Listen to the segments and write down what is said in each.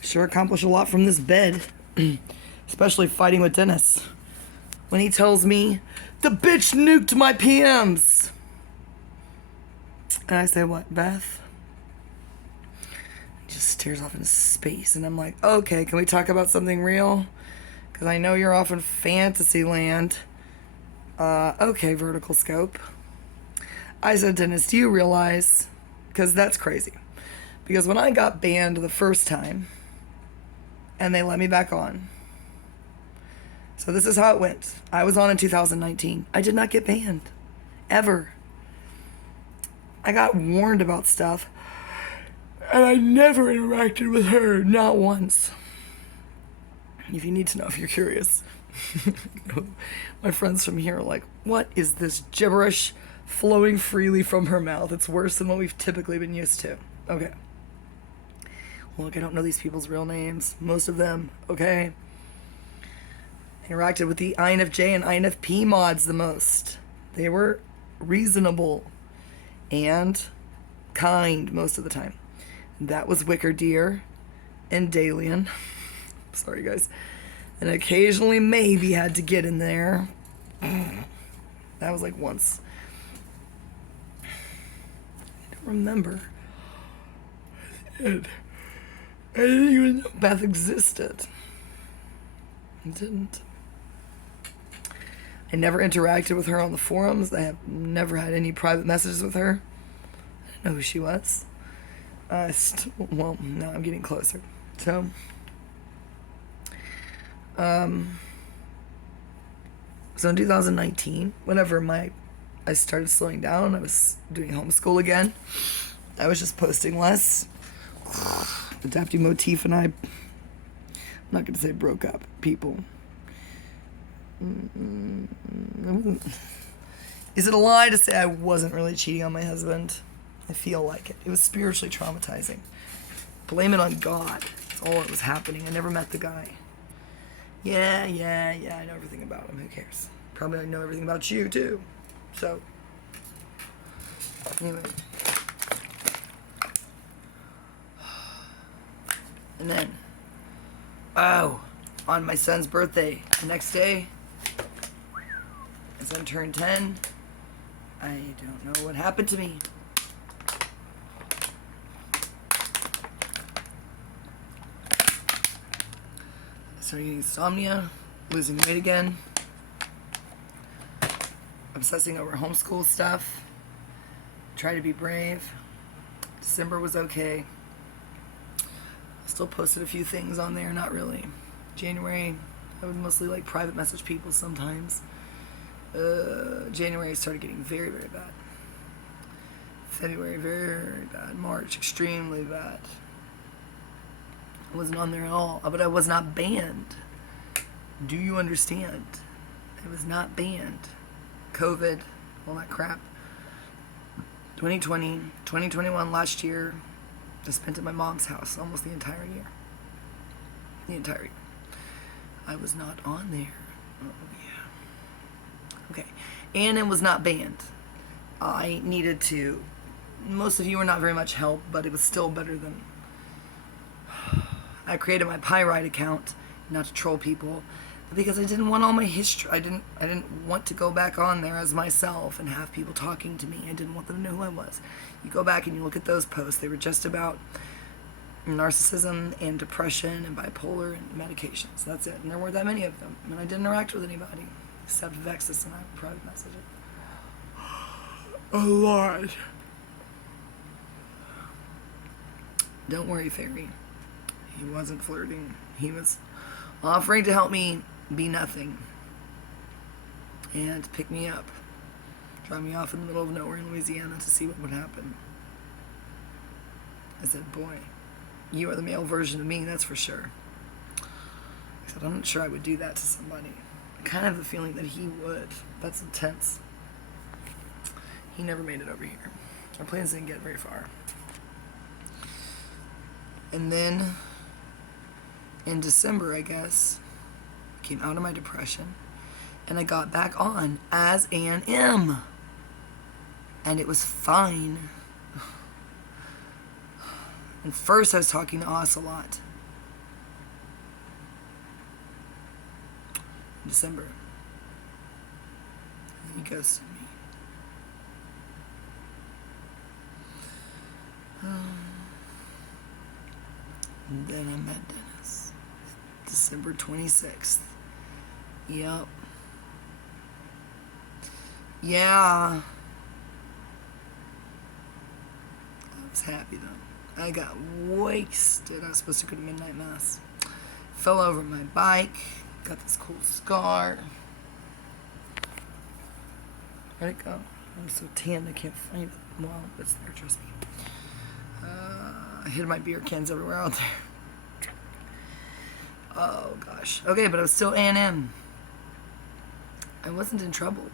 Sure accomplish a lot from this bed. Especially fighting with Dennis. When he tells me, the bitch nuked my PMs. And I say, what, Beth? He just stares off into space. And I'm like, okay, can we talk about something real? Because I know you're off in fantasy land. Okay, vertical scope. I said, Dennis, do you realize? Because that's crazy. Because when I got banned the first time, and they let me back on. So this is how it went. I was on in 2019. I did not get banned. Ever. I got warned about stuff. And I never interacted with her. Not once. If you need to know, if you're curious. My friends from here are like, what is this gibberish flowing freely from her mouth? It's worse than what we've typically been used to. Okay. Look, I don't know these people's real names. Most of them, okay? Interacted with the INFJ and INFP mods the most. They were reasonable and kind most of the time. That was Wicker Deer and Dalian. Sorry, guys. And occasionally maybe had to get in there. That was like once. I don't remember. I didn't even know Beth existed. I didn't. I never interacted with her on the forums. I have never had any private messages with her. I didn't know who she was. Well, now I'm getting closer. So, so in 2019, whenever I started slowing down, I was doing homeschool again. I was just posting less. Adapting Motif and I'm not going to say broke up, people. Is it a lie to say I wasn't really cheating on my husband? I feel like it. It was spiritually traumatizing. Blame it on God. That's all that was happening. I never met the guy. Yeah, I know everything about him. Who cares? Probably know everything about you, too. So, anyway. And then, on my son's birthday, the next day, my son turned 10. I don't know what happened to me. I started getting insomnia, losing weight again, obsessing over homeschool stuff, tried to be brave. December was okay. Still posted a few things on there, not really. January, I would mostly like private message people sometimes. January, I started getting very, very bad. February, very bad. March, extremely bad. I wasn't on there at all, but I was not banned. Do you understand? I was not banned. COVID, all that crap. 2020, 2021, last year, I spent at my mom's house almost the entire year. The entire year. I was not on there. Oh, yeah. Okay. And it was not banned. I needed to. Most of you were not very much help, but it was still better than. I created my Pyrite account, not to troll people, but because I didn't want all my history. I didn't want to go back on there as myself and have people talking to me. I didn't want them to know who I was. You go back and you look at those posts. They were just about narcissism and depression and bipolar and medications. That's it. And there weren't that many of them. And I didn't interact with anybody except Vexus and I would private message it. A lot. Don't worry, Fairy. He wasn't flirting. He was offering to help me be nothing and pick me up, drive me off in the middle of nowhere in Louisiana to see what would happen. I said, boy, you are the male version of me, that's for sure. I said, I'm not sure I would do that to somebody. I kind of have the feeling that he would. That's intense. He never made it over here. Our plans didn't get very far. And then, in December, I guess, I came out of my depression, and I got back on as an M. And it was fine. And first I was talking to Ocelot. December. And he ghosted me. And then I met Dennis. December 26th. Yep. Yeah. I was happy though. I got wasted. I was supposed to go to midnight mass. Fell over my bike. Got this cool scar. Where'd it go? I'm so tanned I can't find it. Well, it's there, trust me. I hid my beer cans everywhere out there. Oh gosh. Okay, but I was still A&M. I wasn't in trouble.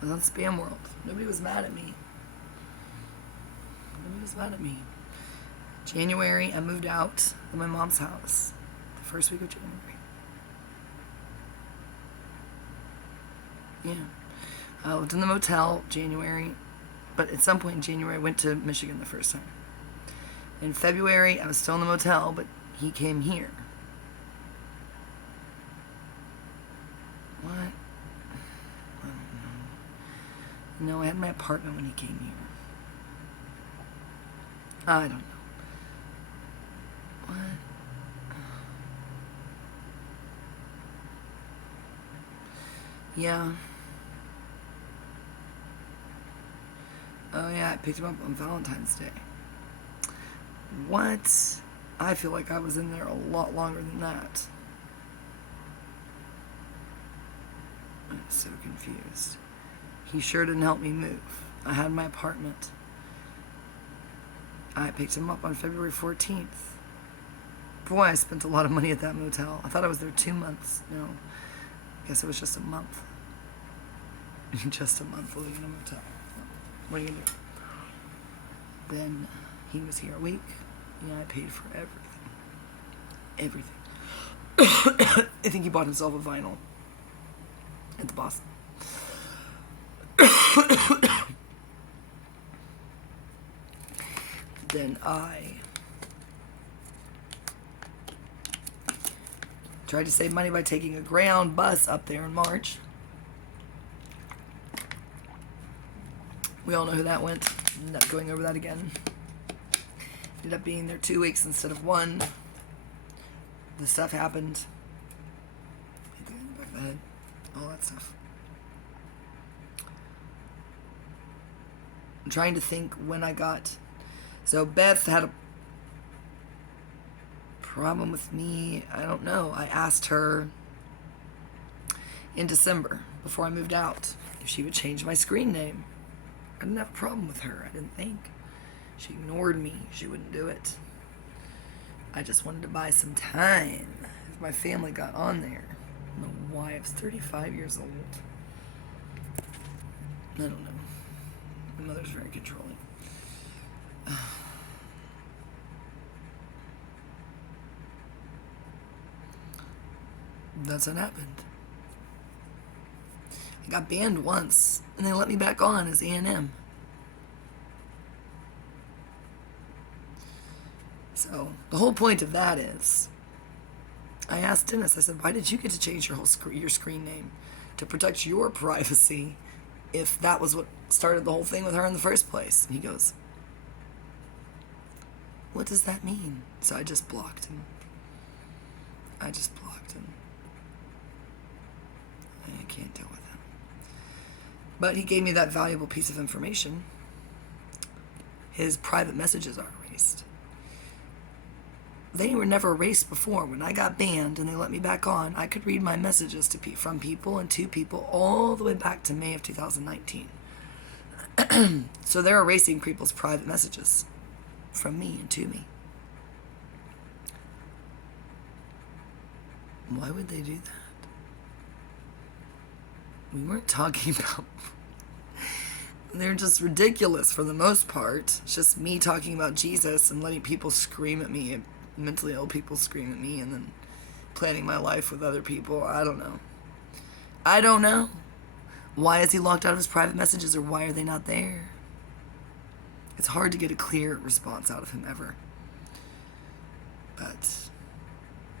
I was on Spam World. Nobody was mad at me. Nobody was mad at me. January, I moved out of my mom's house. The first week of January. Yeah. I lived in the motel January, but at some point in January I went to Michigan the first time. In February, I was still in the motel, but he came here. What? I don't know. No, I had my apartment when he came here. I don't know. What? Yeah. Oh yeah, I picked him up on Valentine's Day. What? I feel like I was in there a lot longer than that. I'm so confused. He sure didn't help me move. I had my apartment. I picked him up on February 14th. Boy, I spent a lot of money at that motel. I thought I was there 2 months. No, I guess it was just a month. Just a month living in a motel. What are you gonna do? Then he was here a week. Yeah, I paid for everything. Everything. I think he bought himself a vinyl at the Boston. Then I tried to save money by taking a Greyhound bus up there in March. We all know who that went. I'm not going over that again. Ended up being there 2 weeks instead of 1. The stuff happened. Hit the guy in the back of the head. All that stuff. I'm trying to think when I got... So Beth had a problem with me. I don't know. I asked her in December, before I moved out, if she would change my screen name. I didn't have a problem with her, I didn't think. She ignored me. She wouldn't do it. I just wanted to buy some time if my family got on there. I don't know why. I was 35 years old. I don't know. My mother's very controlling. That's what happened. I got banned once, and they let me back on as A&M. So, the whole point of that is, I asked Dennis, I said, why did you get to change your your screen name? To protect your privacy, if that was what started the whole thing with her in the first place. And he goes, what does that mean? So I just blocked him. I can't deal with him. But he gave me that valuable piece of information. His private messages are erased. They were never erased before. When I got banned and they let me back on, I could read my messages from people and to people all the way back to May of 2019. So they're erasing people's private messages from me and to me. Why would they do that? We weren't talking about... They're just ridiculous for the most part. It's just me talking about Jesus and letting people scream at me, and mentally ill people scream at me, and then planning my life with other people. I don't know. Why is he locked out of his private messages, or why are they not there? It's hard to get a clear response out of him ever. But,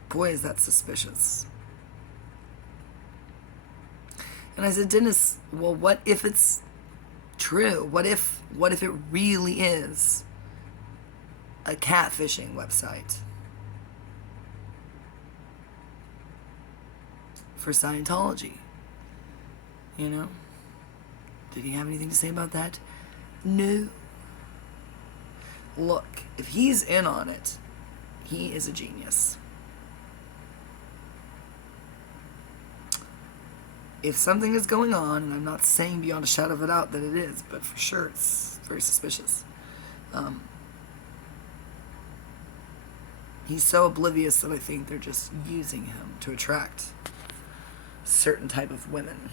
boy, is that suspicious. And I said, Dennis, well, what if it's true? What if it really is a catfishing website for Scientology? You know? Did he have anything to say about that? No. Look, if he's in on it, he is a genius. If something is going on, and I'm not saying beyond a shadow of a doubt that it is, but for sure it's very suspicious. He's so oblivious that I think they're just using him to attract certain type of women.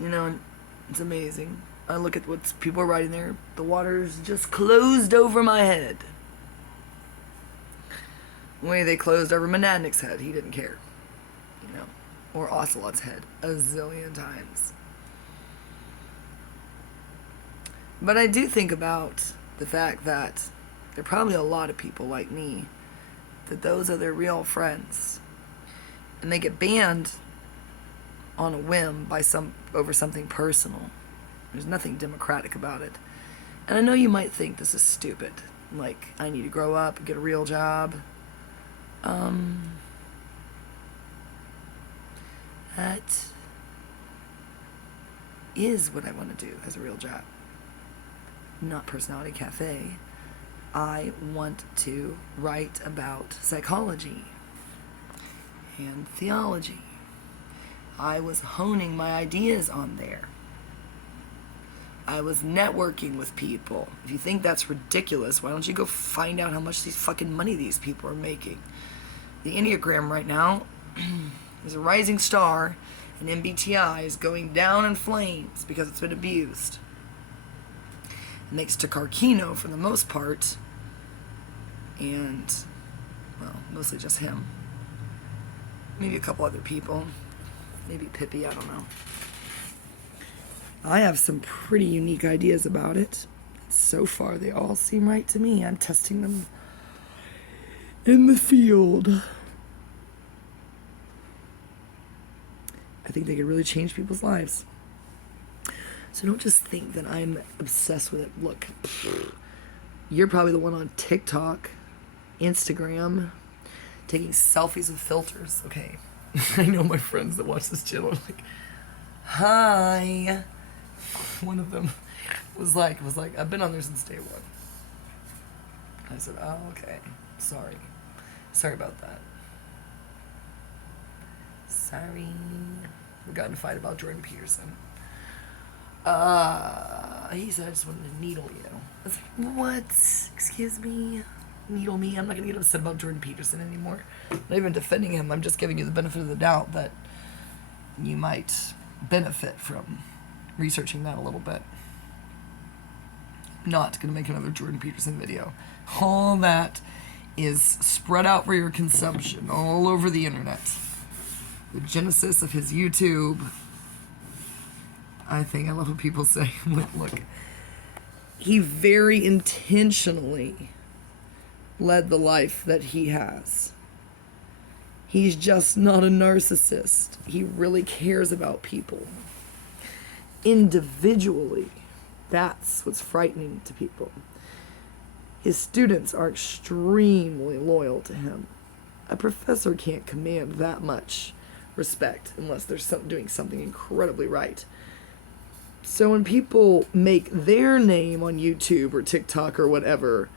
You know, and it's amazing. I look at what people are writing there. The water's just closed over my head. The way they closed over Monadnick's head, he didn't care. You know, or Ocelot's head a zillion times. But I do think about the fact that there are probably a lot of people like me that those are their real friends, and they get banned on a whim by over something personal. There's nothing democratic about it. And I know you might think this is stupid. Like, I need to grow up and get a real job. That is what I want to do as a real job. Not Personality Cafe. I want to write about psychology and theology. I was honing my ideas on there. I was networking with people. If you think that's ridiculous, why don't you go find out how much fucking money these people are making? The Enneagram right now is a rising star, and MBTI is going down in flames because it's been abused. Next to Carcino for the most part, and, well, mostly just him. Maybe a couple other people. Maybe Pippi, I don't know. I have some pretty unique ideas about it. So far, they all seem right to me. I'm testing them in the field. I think they could really change people's lives. So don't just think that I'm obsessed with it. Look, you're probably the one on TikTok, Instagram, taking selfies with filters. Okay. I know my friends that watch this channel are like, hi. One of them was like, I've been on there since day one. I said, oh, okay. Sorry about that. Sorry. We got in a fight about Jordan Peterson. He said, I just wanted to needle you. I was like, what? Excuse me? Needle me? I'm not going to get upset about Jordan Peterson anymore. I'm not even defending him. I'm just giving you the benefit of the doubt that you might benefit from researching that a little bit. Not going to make another Jordan Peterson video. All that is spread out for your consumption all over the internet. The genesis of his YouTube. I love what people say. Look, he very intentionally led the life that he has. He's just not a narcissist. He really cares about people. Individually, that's what's frightening to people. His students are extremely loyal to him. A professor can't command that much respect unless they're doing something incredibly right. So when people make their name on YouTube or TikTok or whatever,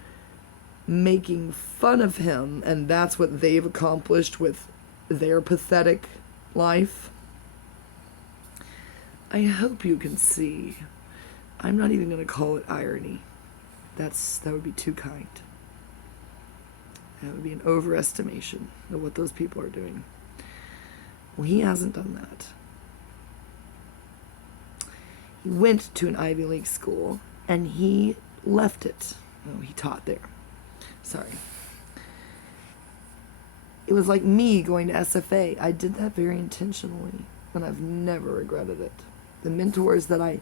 making fun of him, and that's what they've accomplished with their pathetic life, I hope you can see. I'm not even going to call it irony. That would be too kind. That would be an overestimation of what those people are doing. Well, he hasn't done that. He went to an Ivy League school, and he left it. Oh, he taught there. Sorry. It was like me going to SFA. I did that very intentionally, and I've never regretted it. The mentors that I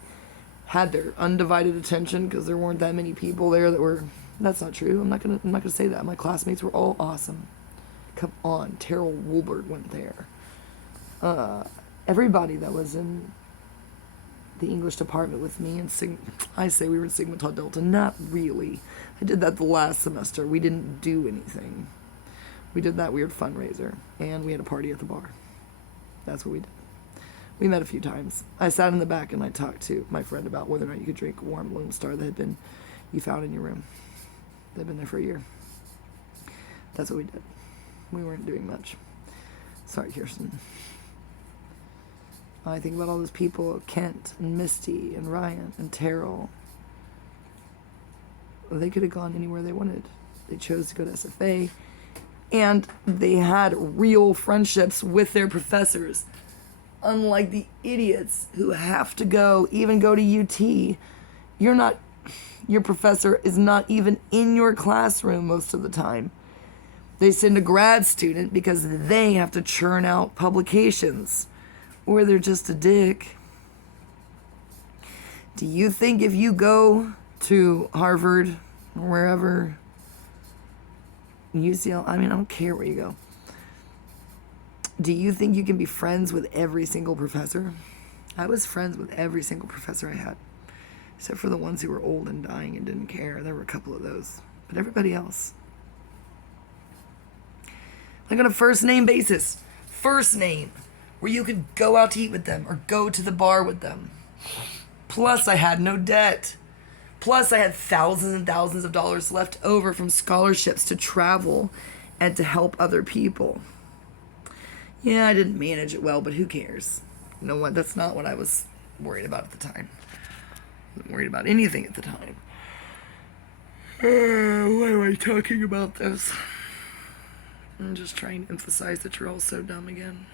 had their undivided attention, because there weren't that many people there that were... That's not true. I'm not gonna say that. My classmates were all awesome. Come on, Terrell Woolbert went there. Everybody that was in the English department with me, and I say we were in Sigma Tau Delta, not really. I did that the last semester. We didn't do anything. We did that weird fundraiser, and we had a party at the bar. That's what we did. We met a few times. I sat in the back and I talked to my friend about whether or not you could drink warm Lone Star that you found in your room. They'd been there for a year. That's what we did. We weren't doing much. Sorry, Kirsten. I think about all those people, Kent and Misty and Ryan and Terrell. They could have gone anywhere they wanted. They chose to go to SFA. And they had real friendships with their professors. Unlike the idiots who have to even go to UT. Your professor is not even in your classroom most of the time. They send a grad student because they have to churn out publications. Or they're just a dick. Do you think if you go to Harvard or wherever, UCL, I don't care where you go. Do you think you can be friends with every single professor? I was friends with every single professor I had. Except for the ones who were old and dying and didn't care. There were a couple of those. But everybody else. Like on a first name basis. First name. Where you could go out to eat with them or go to the bar with them. Plus, I had no debt. Plus, I had thousands and thousands of dollars left over from scholarships to travel and to help other people. Yeah, I didn't manage it well, but who cares? You know what? That's not what I was worried about at the time. I wasn't worried about anything at the time. Why am I talking about this? I'm just trying to emphasize that you're all so dumb again.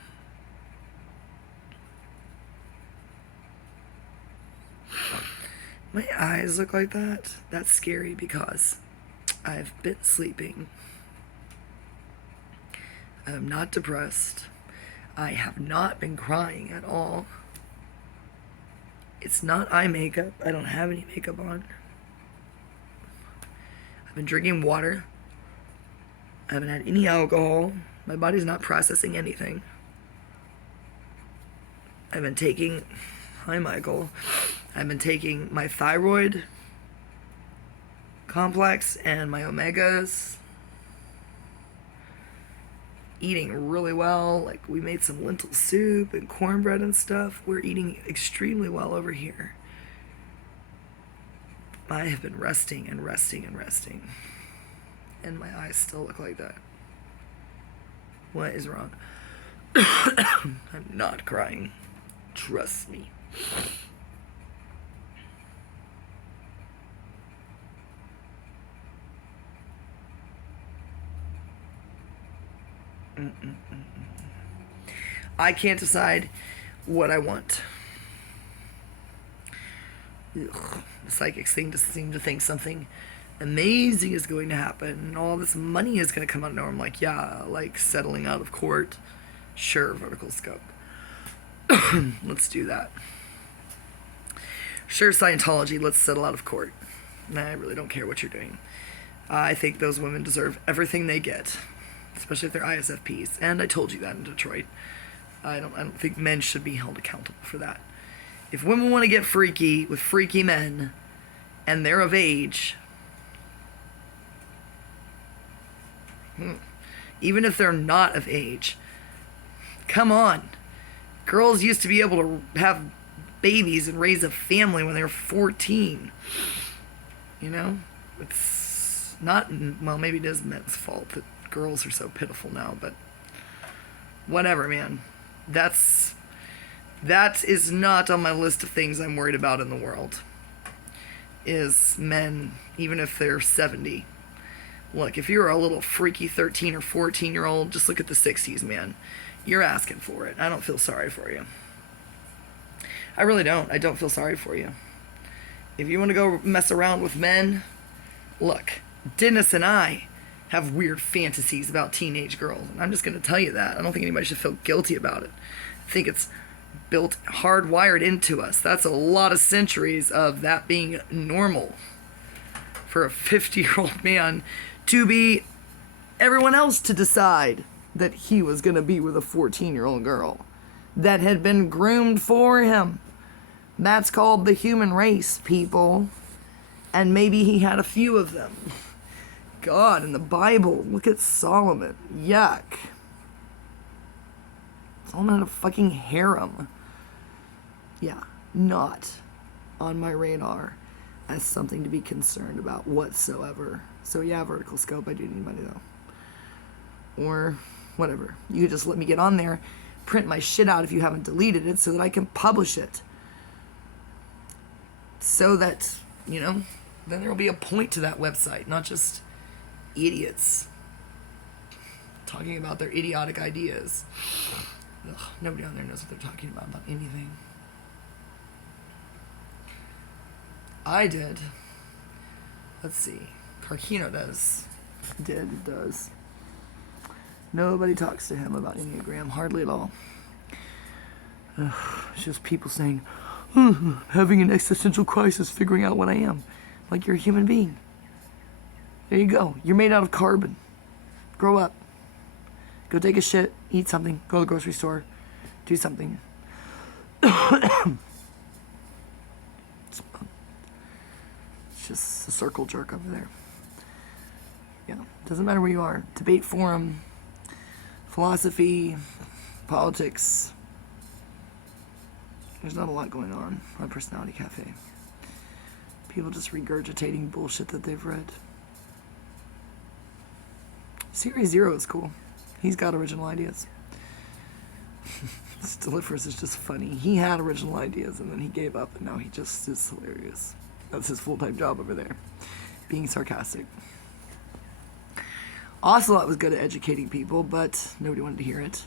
My eyes look like that. That's scary because I've been sleeping. I'm not depressed. I have not been crying at all. It's not eye makeup. I don't have any makeup on. I've been drinking water. I haven't had any alcohol. My body's not processing anything. I've been taking... Hi, Michael. I've been taking my thyroid complex and my omegas. Eating really well. Like, we made some lentil soup and cornbread and stuff. We're eating extremely well over here. I have been resting and resting and resting. And my eyes still look like that. What is wrong? I'm not crying. Trust me. I can't decide what I want. Ugh. The psychics seem to think something amazing is going to happen and all this money is going to come out of nowhere. I'm like, yeah, like settling out of court. Sure, vertical scope. Let's do that. Sure, Scientology, let's settle out of court. Nah, I really don't care what you're doing. I think those women deserve everything they get, especially if they're ISFPs. And I told you that in Detroit. I don't think men should be held accountable for that. If women want to get freaky with freaky men, and they're of age, even if they're not of age, come on. Girls used to be able to have babies and raise a family when they were 14. You know? It's not, well, maybe it is men's fault that girls are so pitiful now, but whatever, man. That is not on my list of things I'm worried about in the world. Is men, even if they're 70. Look, if you're a little freaky 13 or 14-year-old, just look at the 60s, man. You're asking for it. I don't feel sorry for you. I really don't. I don't feel sorry for you. If you want to go mess around with men, look, Dennis and I have weird fantasies about teenage girls. And I'm just going to tell you that. I don't think anybody should feel guilty about it. I think it's built, hardwired into us. That's a lot of centuries of that being normal for a 50-year-old man to be everyone else to decide that he was going to be with a 14-year-old girl. that had been groomed for him. That's called the human race, people. And maybe he had a few of them. God, in the Bible, look at Solomon. Yuck. Solomon had a fucking harem. Yeah, not on my radar as something to be concerned about whatsoever. So yeah, vertical scope, I do need money though. Or whatever. You could just let me get on there, print my shit out if you haven't deleted it so that I can publish it. So that, you know, then there will be a point to that website, not just idiots talking about their idiotic ideas. Ugh, nobody on there knows what they're talking about anything. I did. Let's see. Carquino does. Does. Nobody talks to him about Enneagram, hardly at all. It's just people saying, having an existential crisis, figuring out what I am. Like, you're a human being. There you go. You're made out of carbon. Grow up. Go take a shit, eat something, go to the grocery store, do something. It's just a circle jerk over there. Yeah, doesn't matter where you are. Debate forum, philosophy, politics. There's not a lot going on Personality Cafe. People just regurgitating bullshit that they've read. Series 0 is cool. He's got original ideas. Stilifers is just funny. He had original ideas and then he gave up and now he just is hilarious. That's his full-time job over there. Being sarcastic. Ocelot was good at educating people, but nobody wanted to hear it.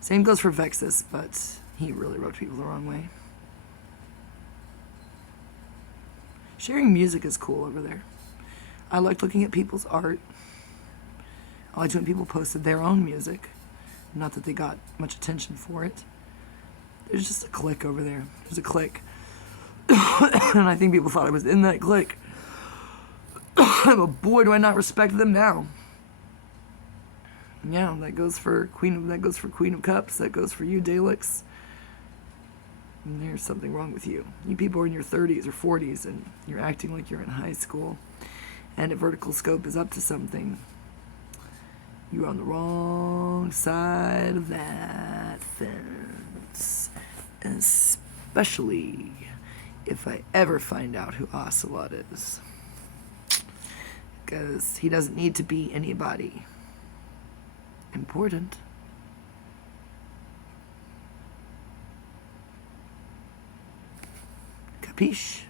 Same goes for Vexus, but he really rubbed people the wrong way. Sharing music is cool over there. I liked looking at people's art. I liked when people posted their own music. Not that they got much attention for it. There's just a clique over there. There's a clique. And I think people thought I was in that clique. But boy, do I not respect them now. Yeah, that goes for Queen of Cups. That goes for you, Daleks. And there's something wrong with you. You people are in your 30s or 40s and you're acting like you're in high school. And a vertical scope is up to something. You're on the wrong side of that fence. Especially if I ever find out who Ocelot is. Because he doesn't need to be anybody important. Capiche?